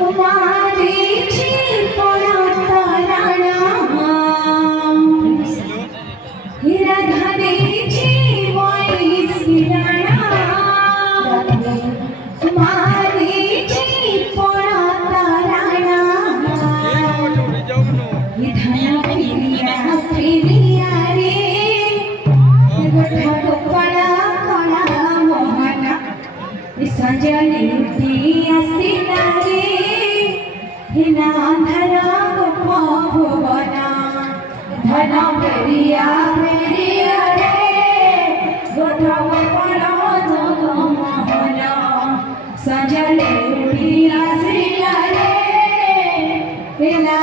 मारीची पळताराणा हिराधानेची वाईसिराणा मारीची पळताराणा विधान फिरिया रे गोठा गोपाळा कळा मोहना संजनी आसिला रे हिना धरा गोप भुवना धन फेरिया फेरिया रे गोठा गोपाळा जग मोहना संजनी आसिला रे हिना